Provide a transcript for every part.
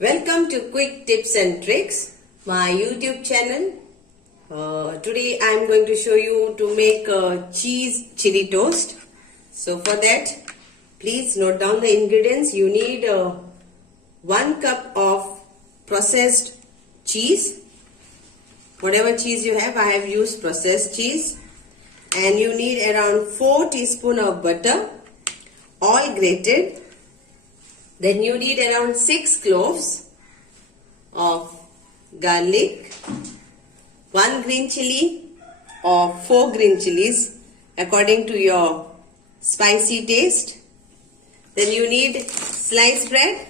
Welcome to Quick Tips and Tricks, my YouTube channel. Today I am going to show you to make cheese chili toast. So for that, please note down the ingredients. You need 1 cup of processed cheese. Whatever cheese you have, I have used processed cheese. And you need around 4 teaspoons of butter, all grated. Then you need around 6 cloves of garlic, 1 green chili or 4 green chilies according to your spicy taste. Then you need sliced bread.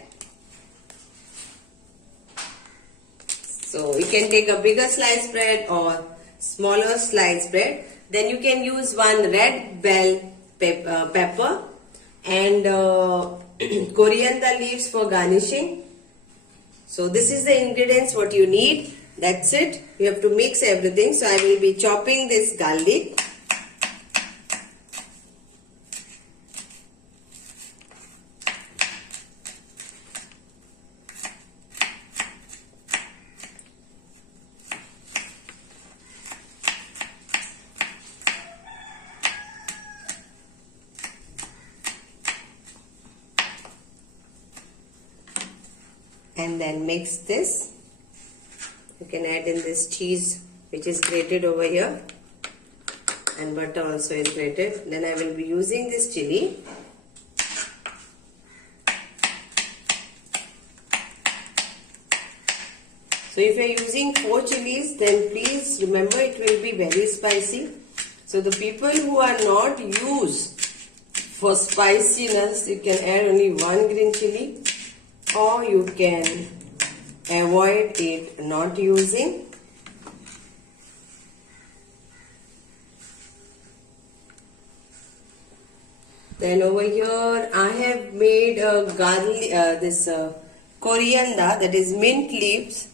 So you can take a bigger sliced bread or smaller sliced bread. Then you can use 1 red bell pepper and coriander leaves for garnishing. So this is the ingredients what you need. That's it. You have to mix everything. So I will be chopping this garlic. And then mix this. You can add in this cheese which is grated over here, and butter also is grated. Then I will be using this chili. So if you are using 4 chilies, then please remember it will be very spicy. So the people who are not used for spiciness, you can add only 1 green chili. Or you can avoid it not using. Then over here I have made a garlic, coriander, that is mint leaves.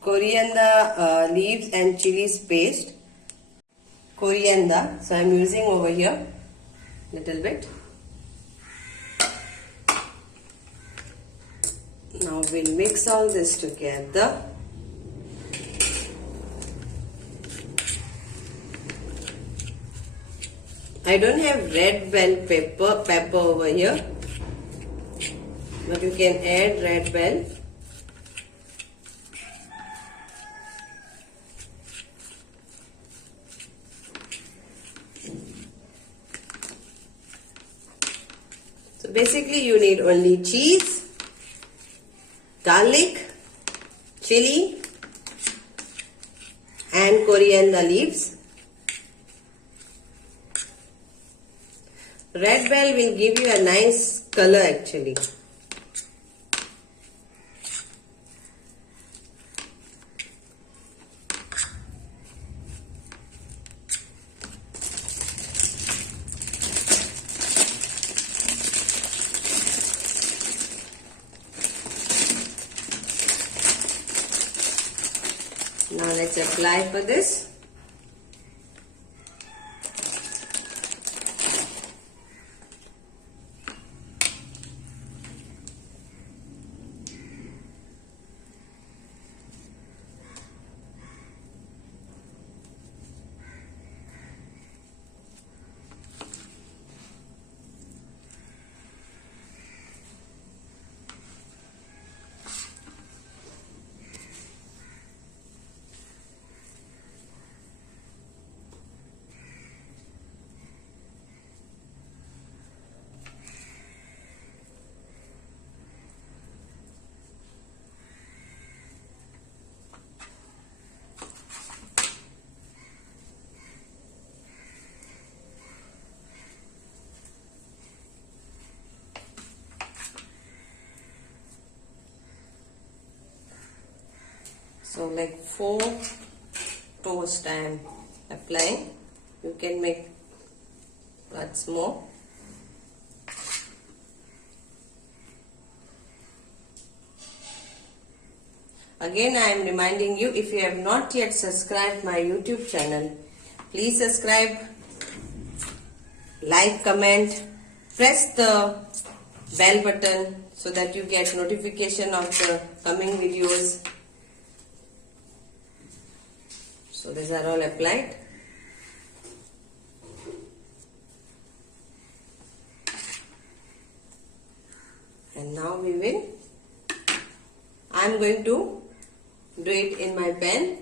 Coriander leaves and chilies paste. Coriander, so I am using over here little bit. Now we'll mix all this together. I don't have red bell pepper over here, but you can add red bell. So basically you need only cheese, garlic, chili and coriander leaves. Red bell will give you a nice color actually. Now let's apply for this. So like 4 toast I am applying. You can make lots more. Again I am reminding you, if you have not yet subscribed my YouTube channel, please subscribe, like, comment press the bell button so that you get notification of the coming videos. So these are all applied. And now I am going to do it in my pan.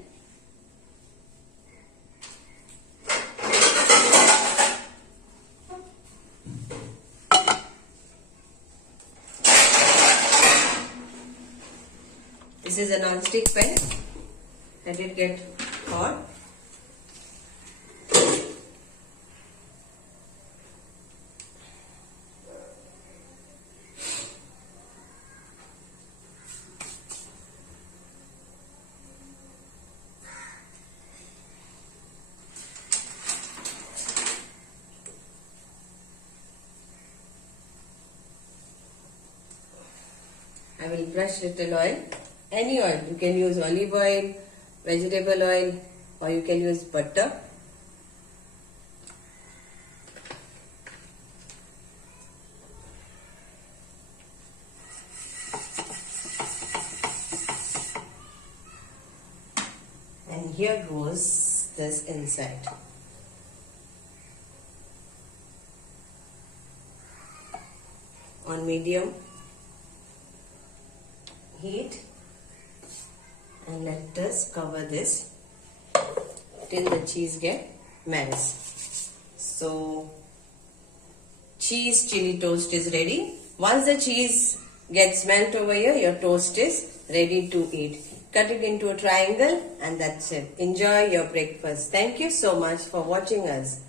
This is a non-stick pan. Let it get hot. I will brush little oil. Any oil. You can use olive oil, vegetable oil, or you can use butter. And here goes this inside. On medium heat, and let us cover this till the cheese get melts. So cheese chili toast is ready. Once the cheese gets melt over here, your toast is ready to eat. Cut it into a triangle and that's it. Enjoy your breakfast. Thank you so much for watching us.